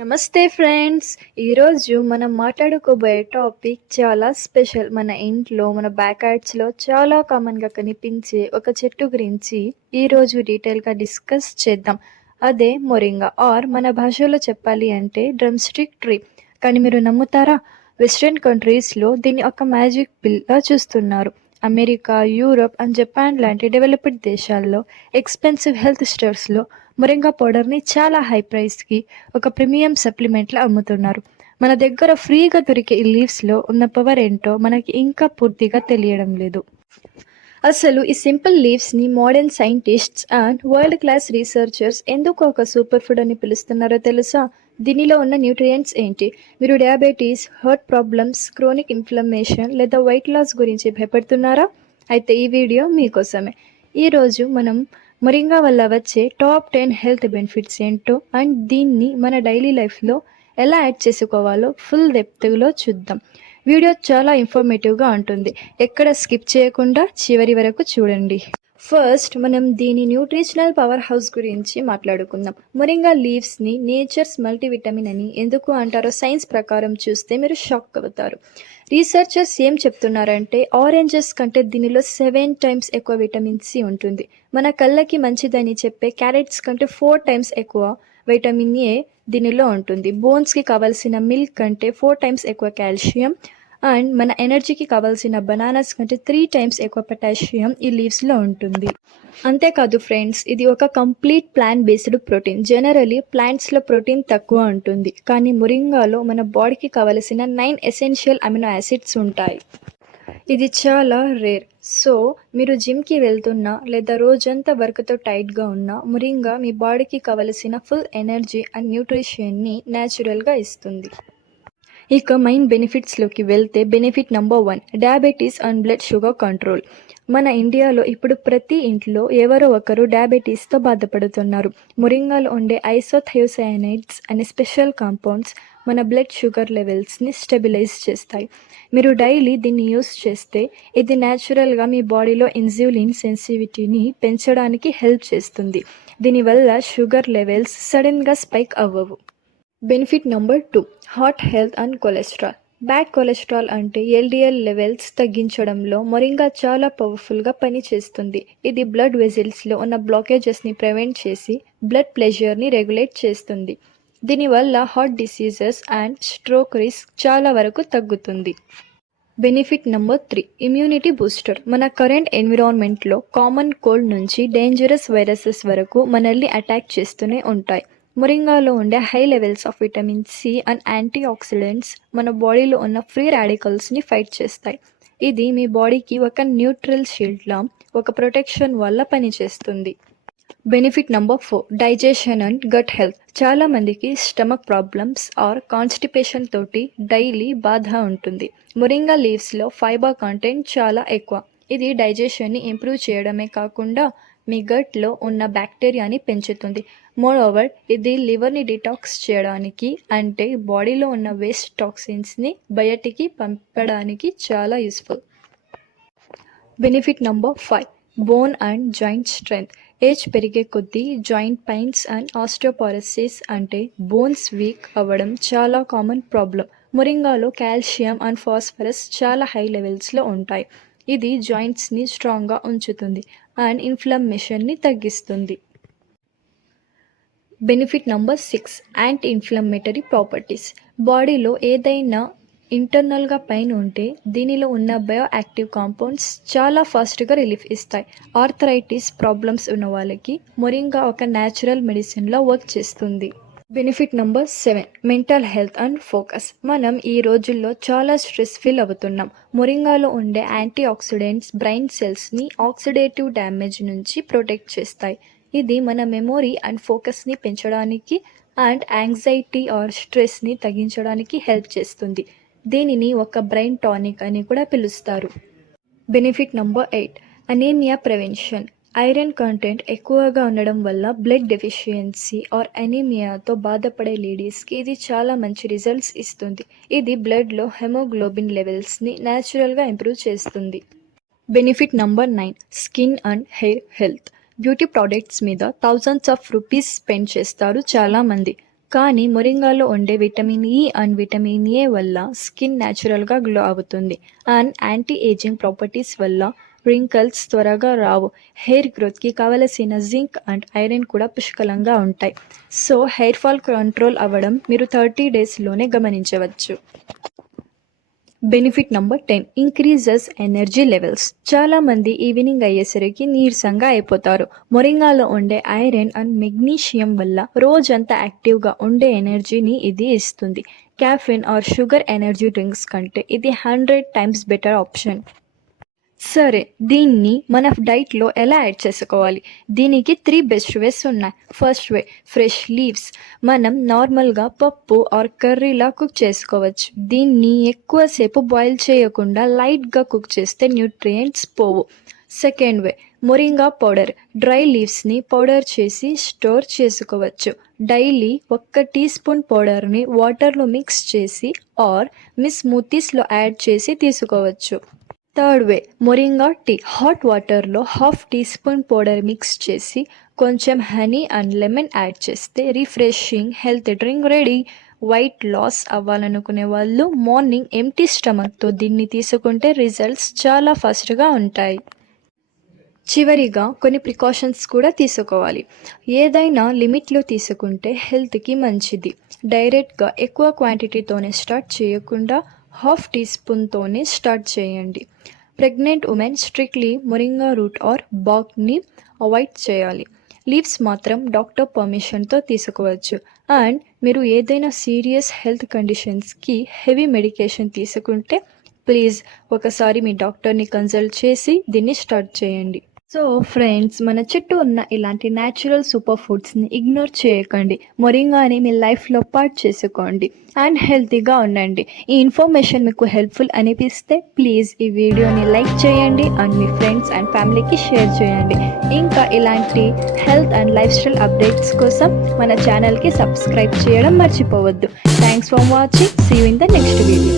నమస్తే ఫ్రెండ్స్. ఈరోజు మనం మాట్లాడుకోబోయే టాపిక్ చాలా స్పెషల్. మన ఇంట్లో మన బ్యాక్ యార్డ్స్లో చాలా కామన్గా కనిపించే ఒక చెట్టు గురించి ఈరోజు డీటెయిల్గా డిస్కస్ చేద్దాం. అదే మొరింగా, ఆర్ మన భాషలో చెప్పాలి అంటే డ్రమ్ స్టిక్ ట్రీ. కానీ మీరు నమ్ముతారా, వెస్ట్రన్ కంట్రీస్లో దీన్ని ఒక మ్యాజిక్ పిల్గా చూస్తున్నారు. అమెరికా, యూరప్ అండ్ జపాన్ లాంటి డెవలప్డ్ దేశాల్లో ఎక్స్పెన్సివ్ హెల్త్ స్టోర్స్లో మొరింగా పౌడర్ని చాలా హై ప్రైస్కి ఒక ప్రీమియం సప్లిమెంట్లా అమ్ముతున్నారు. మన దగ్గర ఫ్రీగా దొరికే ఈ లీవ్స్లో ఉన్న పవర్ ఏంటో మనకి ఇంకా పూర్తిగా తెలియడం లేదు. అసలు ఈ సింపుల్ లీవ్స్ని modern scientists and world class researchers ఎందుకు ఒక సూపర్ ఫుడ్ అని పిలుస్తున్నారో తెలుసా? దీనిలో ఉన్న న్యూట్రియంట్స్ ఏంటి? మీరు diabetes, heart problems, chronic inflammation లేదా వెయిట్ లాస్ గురించి భయపడుతున్నారా? అయితే ఈ వీడియో మీకోసమే. ఈరోజు మనం మొరింగా వల్ల వచ్చే టాప్ 10 హెల్త్ బెనిఫిట్స్ ఏంటో అండ్ దీన్ని మన డైలీ లైఫ్లో ఎలా యాడ్ చేసుకోవాలో ఫుల్ డెప్త్లో చూద్దాం. వీడియో చాలా ఇన్ఫర్మేటివ్గా ఉంటుంది. ఎక్కడ స్కిప్ చేయకుండా చివరి వరకు చూడండి. ఫస్ట్ మనం దీని న్యూట్రిషనల్ పవర్ హౌస్ గురించి మాట్లాడుకుందాం. మొరింగా లీవ్స్ని నేచర్స్ మల్టీవిటమిన్ అని ఎందుకు అంటారో సైన్స్ ప్రకారం చూస్తే మీరు షాక్ అవుతారు. రీసెర్చర్స్ ఏం చెప్తున్నారంటే ఆరెంజెస్ కంటే దీనిలో 7 టైమ్స్ ఎక్కువ విటమిన్ సి ఉంటుంది. మన కళ్ళకి మంచిదని చెప్పే క్యారెట్స్ కంటే 4 టైమ్స్ ఎక్కువ విటమిన్ ఏ దీనిలో ఉంటుంది. బోన్స్కి కావాల్సిన మిల్క్ కంటే 4 టైమ్స్ ఎక్కువ కాల్షియం అండ్ మన ఎనర్జీకి కావాల్సిన బనానాస్ కంటే 3 టైమ్స్ ఎక్కువ పొటాషియం ఈ లీవ్స్లో ఉంటుంది. అంతేకాదు ఫ్రెండ్స్, ఇది ఒక complete plant based protein. Generally ప్లాంట్స్లో ప్రోటీన్ తక్కువ ఉంటుంది, కానీ మొరింగాలో మన బాడీకి కావలసిన 9 ఎసెన్షియల్ అమినో యాసిడ్స్ ఉంటాయి. ఇది చాలా రేర్. సో మీరు జిమ్కి వెళ్తున్నా లేదా రోజంతా వర్క్తో టైట్గా ఉన్నా మొరింగా మీ బాడీకి కావలసిన ఫుల్ ఎనర్జీ అండ్ న్యూట్రిషన్ని న్యాచురల్గా ఇస్తుంది. ఇక మెయిన్ బెనిఫిట్స్లోకి వెళ్తే benefit number 1, diabetes and blood sugar control. మన ఇండియాలో ఇప్పుడు ప్రతి ఇంట్లో ఎవరో ఒకరు డయాబెటీస్తో బాధపడుతున్నారు. మొరింగాలో ఉండే ఐసోథయోసైనైడ్స్ అనే స్పెషల్ కాంపౌండ్స్ మన బ్లడ్ షుగర్ లెవెల్స్ని స్టెబిలైజ్ చేస్తాయి. మీరు డైలీ దీన్ని యూస్ చేస్తే ఇది న్యాచురల్గా మీ బాడీలో ఇన్సులిన్ సెన్సిటివిటీని పెంచడానికి హెల్ప్ చేస్తుంది. దీనివల్ల షుగర్ లెవెల్స్ సడన్గా స్పైక్ అవ్వవు. Benefit number 2, heart health and cholesterol. Bad cholesterol అంటే ఎల్డిఎల్ లెవెల్స్ తగ్గించడంలో మొరింగా చాలా పవర్ఫుల్గా పనిచేస్తుంది. ఇది బ్లడ్ వెజిల్స్లో ఉన్న బ్లాకేజెస్ని ప్రివెంట్ చేసి బ్లడ్ ప్రెషర్ని రెగ్యులేట్ చేస్తుంది. దీనివల్ల heart diseases and stroke risk చాలా వరకు తగ్గుతుంది. Benefit number 3, immunity booster. మన కరెంట్ ఎన్విరాన్మెంట్లో కామన్ కోల్డ్ నుంచి డేంజరస్ వైరసెస్ వరకు మనల్ని అటాక్ చేస్తూనే ఉంటాయి. మొరింగాలో ఉండే high levels of vitamin C and anti oxidants మన బాడీలో ఉన్న ఫ్రీ రాడికల్స్ని ఫైట్ చేస్తాయి. ఇది మీ బాడీకి ఒక న్యూట్రల్ షీల్డ్లా, ఒక ప్రొటెక్షన్ వల్ల పనిచేస్తుంది. Benefit number 4, digestion and gut health. చాలా మందికి స్టమక్ ప్రాబ్లమ్స్ ఆర్ కాన్స్టిపేషన్ తోటి డైలీ బాధ ఉంటుంది. మొరింగా లీవ్స్లో ఫైబర్ కంటెంట్ చాలా ఎక్కువ. ఇది డైజెషన్ని ఇంప్రూవ్ చేయడమే కాకుండా మీ గట్లో ఉన్న బ్యాక్టీరియాని పెంచుతుంది. మోరోవర్, ఇది లివర్ని డిటాక్స్ చేయడానికి, అంటే బాడీలో ఉన్న వేస్ట్ టాక్సిన్స్ని బయటికి పంపడానికి చాలా useful. Benefit number 5, bone and joint strength. Age పెరిగే కొద్దీ జాయింట్ పెయిన్స్ అండ్ ఆస్టియోపోరోసిస్ అంటే బోన్స్ వీక్ అవ్వడం చాలా కామన్ ప్రాబ్లం. మొరింగాలో కాల్షియం అండ్ ఫాస్ఫరస్ చాలా హై లెవెల్స్లో ఉంటాయి. ఇది జాయింట్స్ని స్ట్రాంగ్గా ఉంచుతుంది అండ్ ఇన్ఫ్లమేషన్ని తగ్గిస్తుంది. Benefit number 6, anti inflammatory properties. బాడీలో ఏదైనా ఇంటర్నల్గా పెయిన్ ఉంటే దీనిలో ఉన్న బయో యాక్టివ్ కాంపౌండ్స్ చాలా ఫాస్ట్గా రిలీఫ్ ఇస్తాయి. ఆర్థరైటిస్ ప్రాబ్లమ్స్ ఉన్న వాళ్ళకి మొరింగా ఒక న్యాచురల్ మెడిసిన్లో వర్క్ చేస్తుంది. Benefit number 7, mental health and focus. మనం ఈ రోజుల్లో చాలా స్ట్రెస్ ఫీల్ అవుతున్నాం. మొరింగాలో ఉండే యాంటీ ఆక్సిడెంట్స్ బ్రెయిన్ సెల్స్ని ఆక్సిడేటివ్ డ్యామేజ్ నుంచి ప్రొటెక్ట్ చేస్తాయి. ఇది మన మెమొరీ అండ్ ఫోకస్ని పెంచడానికి అండ్ యాంగ్జైటీ ఆర్ స్ట్రెస్ని తగ్గించడానికి హెల్ప్ చేస్తుంది. దీనిని ఒక బ్రెయిన్ టానిక్ అని కూడా పిలుస్తారు. Benefit number 8, anaemia prevention. Iron content ఎక్కువగా ఉండడం వల్ల బ్లడ్ డెఫిషియన్సీ ఆర్ అనీమియాతో బాధపడే లేడీస్కి ఇది చాలా మంచి రిజల్ట్స్ ఇస్తుంది. ఇది బ్లడ్లో హెమోగ్లోబిన్ లెవెల్స్ని న్యాచురల్గా ఇంప్రూవ్ చేస్తుంది. Benefit number 9, skin and hair health. Beauty products మీద థౌజండ్స్ ఆఫ్ రూపీస్ స్పెండ్ చేస్తారు చాలామంది, కానీ మొరింగాలో ఉండే vitamin E and vitamin A వల్ల స్కిన్ న్యాచురల్గా గ్లో అవుతుంది అండ్ యాంటీ ఏజింగ్ ప్రాపర్టీస్ వల్ల రింకల్స్ త్వరగా రావు. హెయిర్ గ్రోత్కి కావలసిన జింక్ అండ్ ఐరన్ కూడా పుష్కలంగా ఉంటాయి. సో హెయిర్ ఫాల్ కంట్రోల్ అవ్వడం మీరు 30 డేస్లోనే గమనించవచ్చు. Benefit number 10, increases energy levels. చాలా మంది ఈవినింగ్ అయ్యేసరికి నీరసంగా అయిపోతారు. మొరింగాలో ఉండే ఐరన్ అండ్ మెగ్నీషియం వల్ల రోజంతా యాక్టివ్గా ఉండే ఎనర్జీని ఇది ఇస్తుంది. Caffeine or sugar energy drinks కంటే ఇది 100 టైమ్స్ బెటర్ ఆప్షన్. సరే, దీన్ని మన డైట్లో ఎలా యాడ్ చేసుకోవాలి? దీనికి 3 బెస్ట్ వేస్ ఉన్నాయి. First way, fresh leaves. మనం నార్మల్గా పప్పు ఆర్ కర్రీలా కుక్ చేసుకోవచ్చు. దీన్ని ఎక్కువసేపు బాయిల్ చేయకుండా లైట్గా కుక్ చేస్తే న్యూట్రియంట్స్ పోవు. Second way, moringa powder. Dry లీవ్స్ని powder చేసి స్టోర్ చేసుకోవచ్చు. డైలీ 1 టీ స్పూన్ పౌడర్ని వాటర్లో మిక్స్ చేసి ఆర్ మీ స్మూతీస్లో యాడ్ చేసి తీసుకోవచ్చు. Third way, moringa tea. Hot వాటర్లో 1/2 టీ స్పూన్ పౌడర్ మిక్స్ చేసి కొంచెం హనీ అండ్ లెమన్ యాడ్ చేస్తే refreshing health drink ready. Weight loss అవ్వాలనుకునే వాళ్ళు మార్నింగ్ ఎంటీ స్టమక్తో దీన్ని తీసుకుంటే రిజల్ట్స్ చాలా ఫాస్ట్గా ఉంటాయి. చివరిగా కొన్ని ప్రికాషన్స్ కూడా తీసుకోవాలి. ఏదైనా లిమిట్లో తీసుకుంటే హెల్త్కి మంచిది. డైరెక్ట్గా ఎక్కువ క్వాంటిటీతోనే స్టార్ట్ చేయకుండా 1/2 టీ స్పూన్తోనే స్టార్ట్ చేయండి. Pregnant women strictly moringa root or బాక్ని అవాయిడ్ చేయాలి. లీవ్స్ మాత్రం డాక్టర్ పర్మిషన్తో తీసుకోవచ్చు. అండ్ మీరు ఏదైనా సీరియస్ హెల్త్ కండిషన్స్కి హెవీ మెడికేషన్ తీసుకుంటే ప్లీజ్ ఒకసారి మీ డాక్టర్ని కన్సల్ట్ చేసి దీన్ని స్టార్ట్ చేయండి. సో ఫ్రెండ్స్, మన చుట్టూ ఉన్న ఇలాంటి న్యాచురల్ సూపర్ ఫుడ్స్ని ఇగ్నోర్ చేయకండి. మొరింగాని మీ లైఫ్లో పార్ట్ చేసుకోండి అండ్ హెల్తీగా ఉండండి. ఈ ఇన్ఫర్మేషన్ మీకు హెల్ప్ఫుల్ అనిపిస్తే ప్లీజ్ ఈ వీడియోని లైక్ చేయండి అండ్ మీ ఫ్రెండ్స్ అండ్ ఫ్యామిలీకి షేర్ చేయండి. ఇంకా ఇలాంటి health and lifestyle updates కోసం మన ఛానల్కి సబ్స్క్రైబ్ చేయడం మర్చిపోవద్దు. Thanks for watching. See you in the next video.